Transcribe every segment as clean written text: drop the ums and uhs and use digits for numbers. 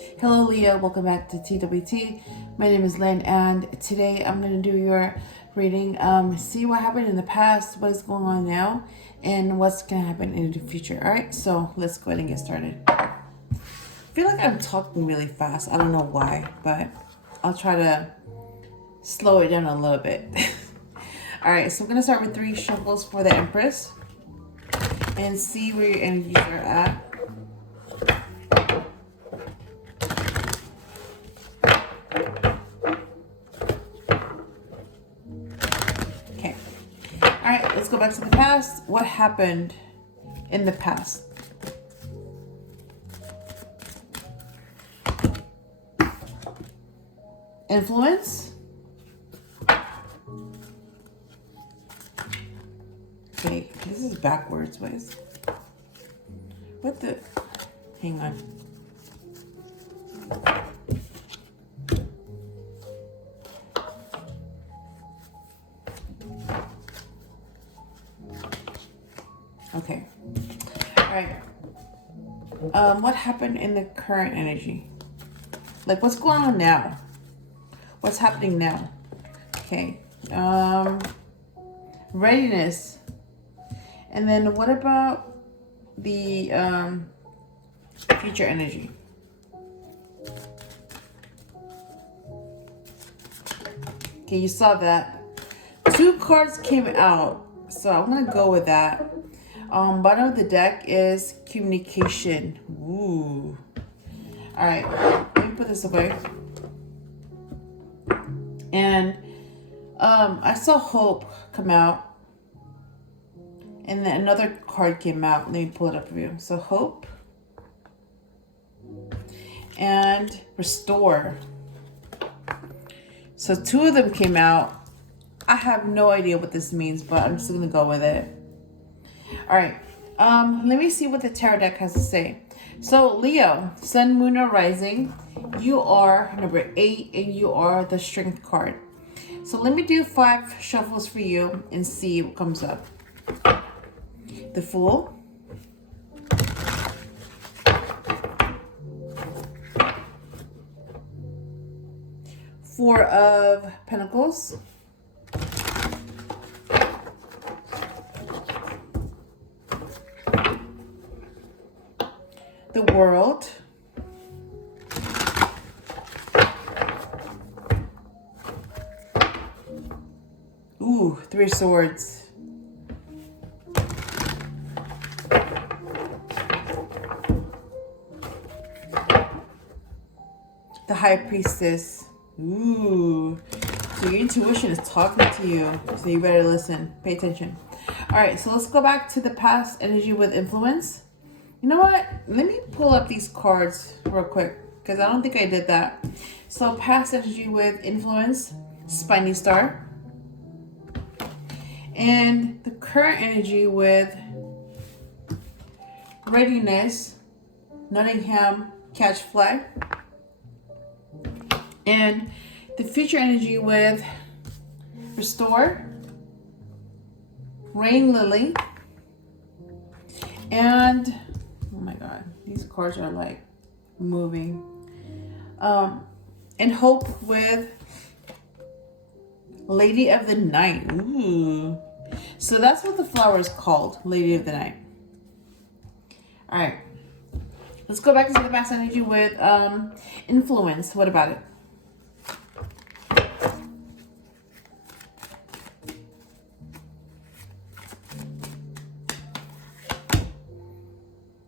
Hello Leo, welcome back to TWT. My name is Lynn and today I'm going to do your reading. See what happened in the past, what is going on now, and what's going to happen in the future. Alright, so let's go ahead and get started. I feel like I'm talking really fast. I don't know why, but I'll try to slow it down a little bit. Alright, so I'm going to start with 3 shuffles for the Empress and see where your energies are at. Alright, let's go back to the past. What happened in the past? Influence? Okay, this is backwards, ways. What the? Hang on. Okay. Alright. What happened in the current energy? Like, what's going on now? What's happening now? Okay. Readiness. And then what about the future energy? Okay, you saw that. 2 cards came out. So I'm going to go with that. Bottom of the deck is communication. Ooh. Alright, let me put this away. And I saw hope come out. And then another card came out. Let me pull it up for you. So hope. And restore. So 2 of them came out. I have no idea what this means, but I'm just going to go with it. Alright, let me see what the tarot deck has to say. So, Leo, Sun, Moon, or Rising, you are number 8, and you are the Strength card. So, let me do 5 shuffles for you and see what comes up. The Fool. Four of Pentacles. The World. Ooh, 3 swords. The High Priestess. Ooh. So your intuition is talking to you. So you better listen. Pay attention. Alright, so let's go back to the past energy with influence. You know what? Let me pull up these cards real quick because I don't think I did that. So past energy with influence, Spiny Star. And the current energy with readiness, Nottingham Catch Flag. And the future energy with restore, Rain Lily. And oh my god, these cards are like moving. And hope with Lady of the Night. Ooh. So that's what the flower is called, Lady of the Night. Alright. Let's go back into the past energy with influence. What about it?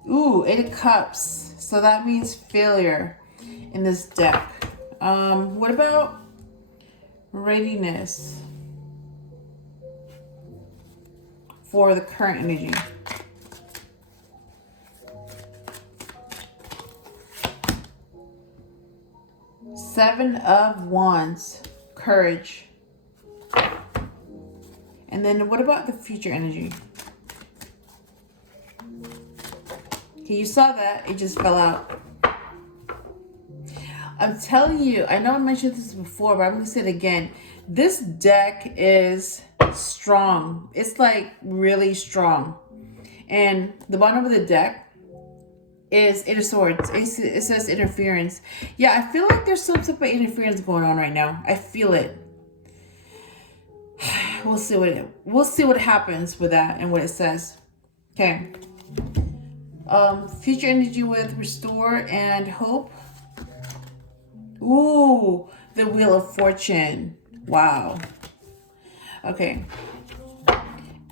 Ooh, 8 of Cups. So that means failure in this deck. What about readiness for the current energy? Seven of Wands, courage. And then what about the future energy? Okay, you saw that. It just fell out. I'm telling you, I know I mentioned this before, but I'm going to say it again. This deck is strong. It's like really strong. And the bottom of the deck is Eight of Swords. It says interference. Yeah, I feel like there's some type of interference going on right now. I feel it. We'll see what happens with that and what it says. Okay. Future energy with restore and hope. Ooh, the Wheel of Fortune. Wow. Okay.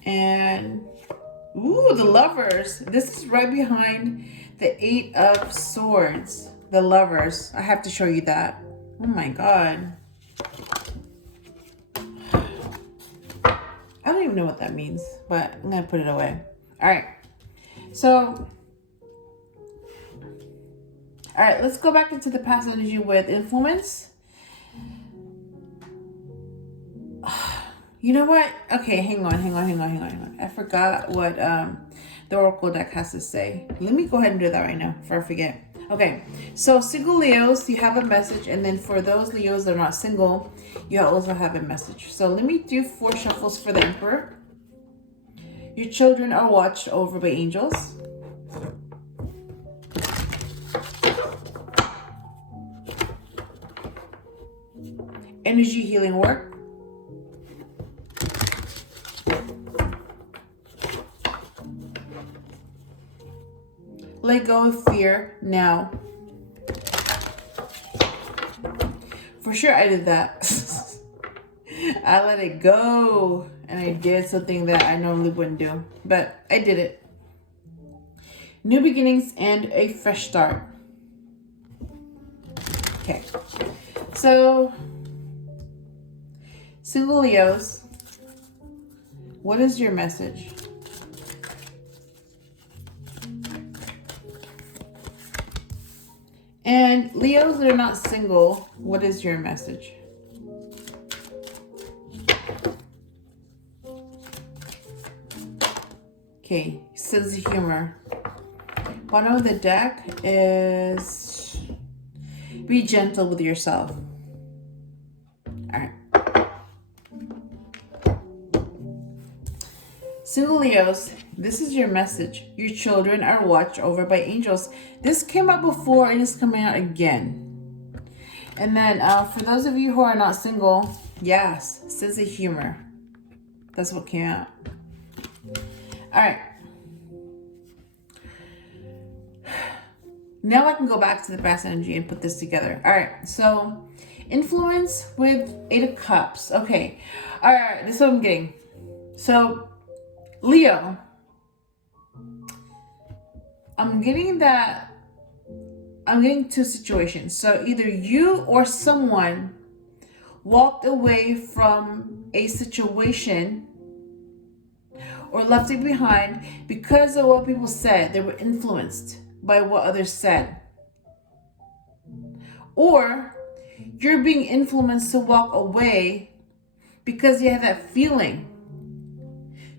And ooh, the Lovers. This is right behind the Eight of Swords. The Lovers. I have to show you that. Oh my God. I don't even know what that means, but I'm going to put it away. All right. So, all right, let's go back into the past energy with influence. You know what? Okay, hang on. I forgot what the Oracle deck has to say. Let me go ahead and do that right now before I forget. Okay, so single Leos, you have a message. And then for those Leos that are not single, you also have a message. So let me do 4 shuffles for the Emperor. Your children are watched over by angels. Energy healing work. Let go of fear now. For sure I did that. I let it go. And I did something that I normally wouldn't do. But I did it. New beginnings and a fresh start. Okay. So, single Leos, what is your message? And Leos that are not single, what is your message? Okay, sense of humor. Bottom of the deck is be gentle with yourself. All right. Single Leos, this is your message. Your children are watched over by angels. This came out before and it's coming out again. And then for those of you who are not single, yes, sense of humor. That's what came out. All right. Now I can go back to the past energy and put this together. All right. So influence with 8 of Cups. Okay. All right. This is what I'm getting. So Leo, I'm getting 2 situations. So either you or someone walked away from a situation or left it behind because of what people said. They were influenced by what others said. Or you're being influenced to walk away because you had that feeling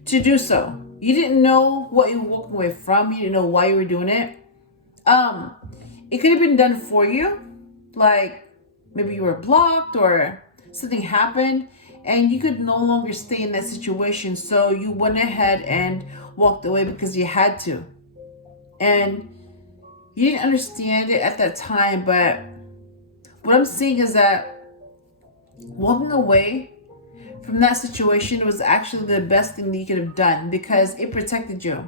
to do so. You didn't know what you were walking away from. You didn't know why you were doing it. It could have been done for you. Like maybe you were blocked or something happened and you could no longer stay in that situation. So you went ahead and walked away because you had to. And you didn't understand it at that time. But what I'm seeing is that walking away from that situation was actually the best thing that you could have done because it protected you.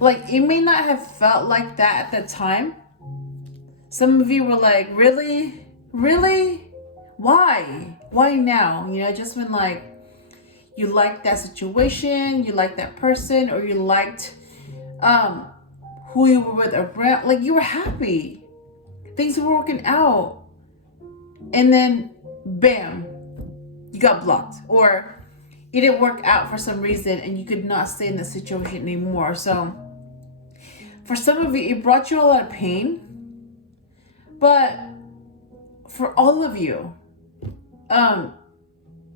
Like, it may not have felt like that at that time. Some of you were like, really? Really? Why? Why now? You know, just when like you liked that situation, you liked that person, or you liked who you were with around, like you were happy. Things were working out. And then bam, you got blocked, or it didn't work out for some reason and you could not stay in that situation anymore. So for some of you, it brought you a lot of pain. But for all of you,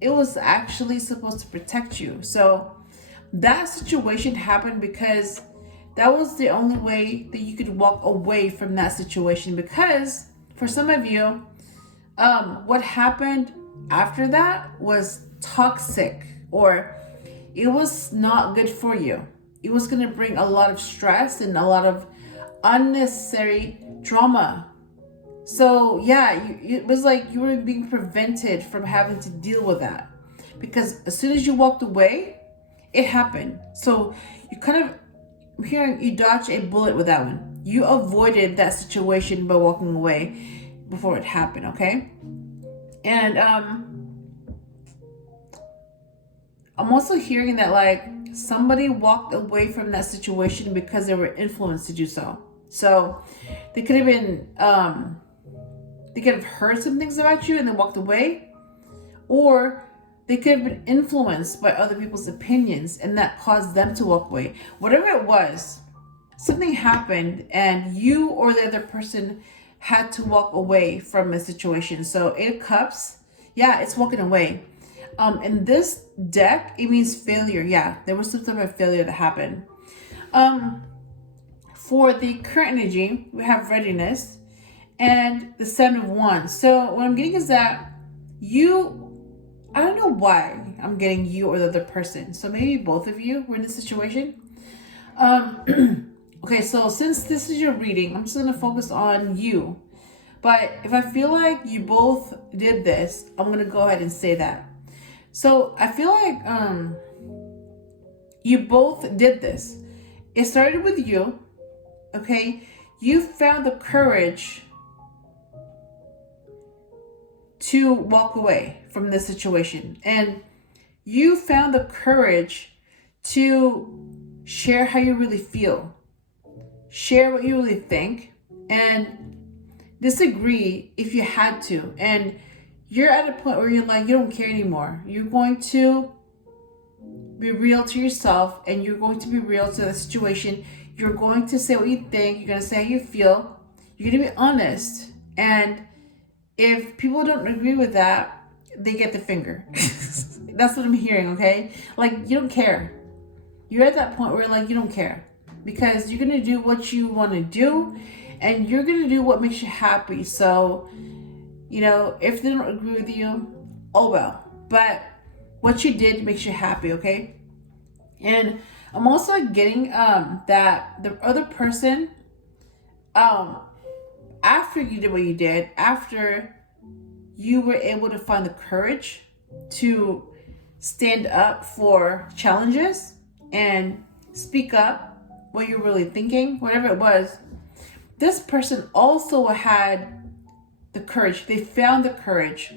it was actually supposed to protect you. So that situation happened because that was the only way that you could walk away from that situation. Because for some of you, what happened after that was toxic, or it was not good for you. It was going to bring a lot of stress and a lot of unnecessary drama. So yeah, it was like you were being prevented from having to deal with that, because as soon as you walked away, it happened. So you kind of, I'm hearing you dodged a bullet with that one. You avoided that situation by walking away before it happened, okay? And I'm also hearing that like somebody walked away from that situation because they were influenced to do so. So they could have been they could have heard some things about you and then walked away, or they could have been influenced by other people's opinions and that caused them to walk away. Whatever it was, something happened and you or the other person had to walk away from a situation. So 8 of Cups, yeah, it's walking away. In this deck, it means failure. Yeah, there was some type of failure that happened. For the current energy, we have readiness and the 7 of Wands. So what I'm getting is that I don't know why I'm getting you or the other person. So maybe both of you were in this situation. Okay, so since this is your reading, I'm just going to focus on you. But if I feel like you both did this, I'm going to go ahead and say that. So I feel like you both did this. It started with you, okay? You found the courage to walk away from this situation. And you found the courage to share how you really feel. Share what you really think. And disagree if you had to. And you're at a point where you're like, you don't care anymore. You're going to be real to yourself and you're going to be real to the situation. You're going to say what you think. You're going to say how you feel. You're going to be honest. And if people don't agree with that, they get the finger. That's what I'm hearing, okay? Like, you don't care. You're at that point where like, you don't care. Because you're going to do what you want to do. And you're going to do what makes you happy. So, you know, if they don't agree with you, oh well. But what you did makes you happy, okay? And I'm also getting that the other person, after you did what you did, after you were able to find the courage to stand up for challenges and speak up what you're really thinking, whatever it was, this person also had the courage. They found the courage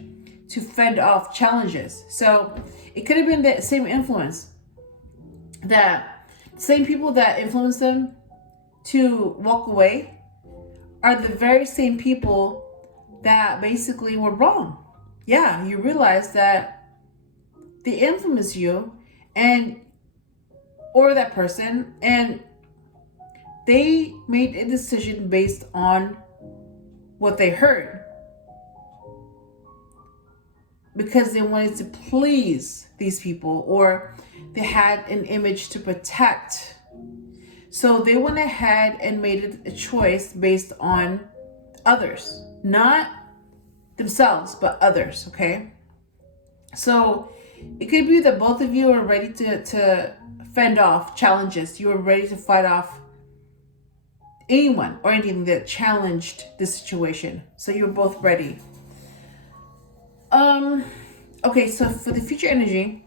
to fend off challenges. So it could have been the same influence, that same people that influenced them to walk away are the very same people that basically were wrong. Yeah, you realize that they influenced you or that person, and they made a decision based on what they heard because they wanted to please these people, or they had an image to protect. So they went ahead and made a choice based on others, not themselves, but others, okay? So it could be that both of you are ready to fend off challenges. You are ready to fight off anyone or anything that challenged the situation. So you're both ready. Okay, so for the future energy,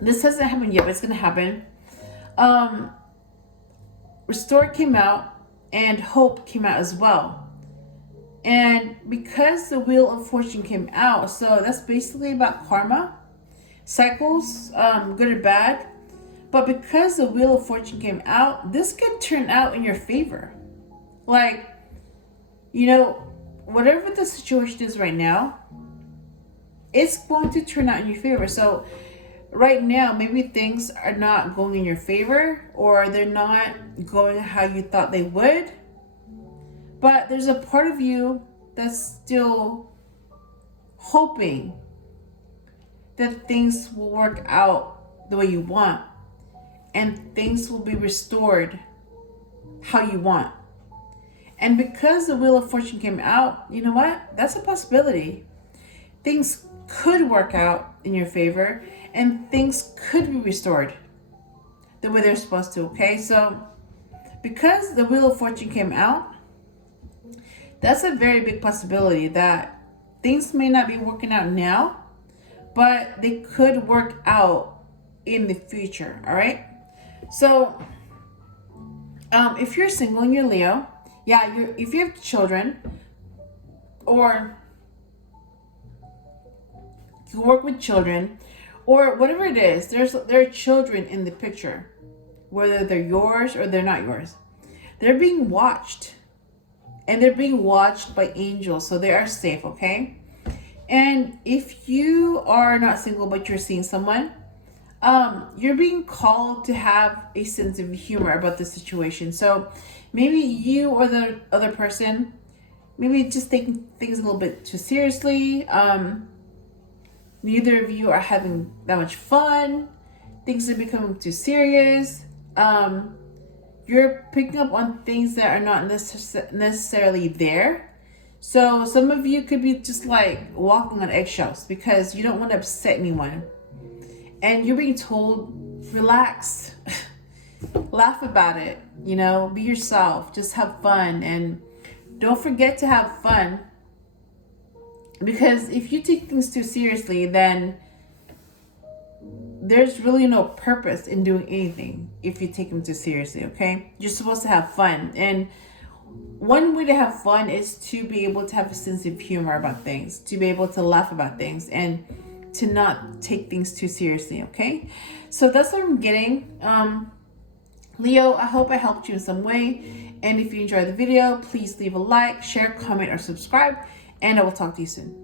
this hasn't happened yet, but it's gonna happen. Restore came out and Hope came out as well. And because the Wheel of Fortune came out, so that's basically about karma, cycles, good or bad. But because the Wheel of Fortune came out, this could turn out in your favor. Like, you know, whatever the situation is right now, it's going to turn out in your favor. So right now, maybe things are not going in your favor, or they're not going how you thought they would. But there's a part of you that's still hoping that things will work out the way you want and things will be restored how you want. And because the Wheel of Fortune came out, you know what? That's a possibility. Things could work out in your favor and things could be restored the way they're supposed to, okay? So because the Wheel of Fortune came out, that's a very big possibility that things may not be working out now, but they could work out in the future. All right. So if you're single and you're Leo, if you have children or you work with children or whatever it is, there are children in the picture, whether they're yours or they're not yours. They're being watched, and they're being watched by angels, so they are safe. Okay. And if you are not single but you're seeing someone, you're being called to have a sense of humor about the situation. So maybe you or the other person, maybe just taking things a little bit too seriously. Neither of you are having that much fun. Things are becoming too serious. You're picking up on things that are not necessarily there. So some of you could be just like walking on eggshells because you don't want to upset anyone. And you're being told, relax, laugh about it, be yourself, just have fun. And don't forget to have fun. Because if you take things too seriously, then there's really no purpose in doing anything if you take them too seriously, okay? You're supposed to have fun. And one way to have fun is to be able to have a sense of humor about things, to be able to laugh about things, and to not take things too seriously, okay? So that's what I'm getting. Leo, I hope I helped you in some way. And if you enjoyed the video, please leave a like, share, comment, or subscribe. And I will talk to you soon.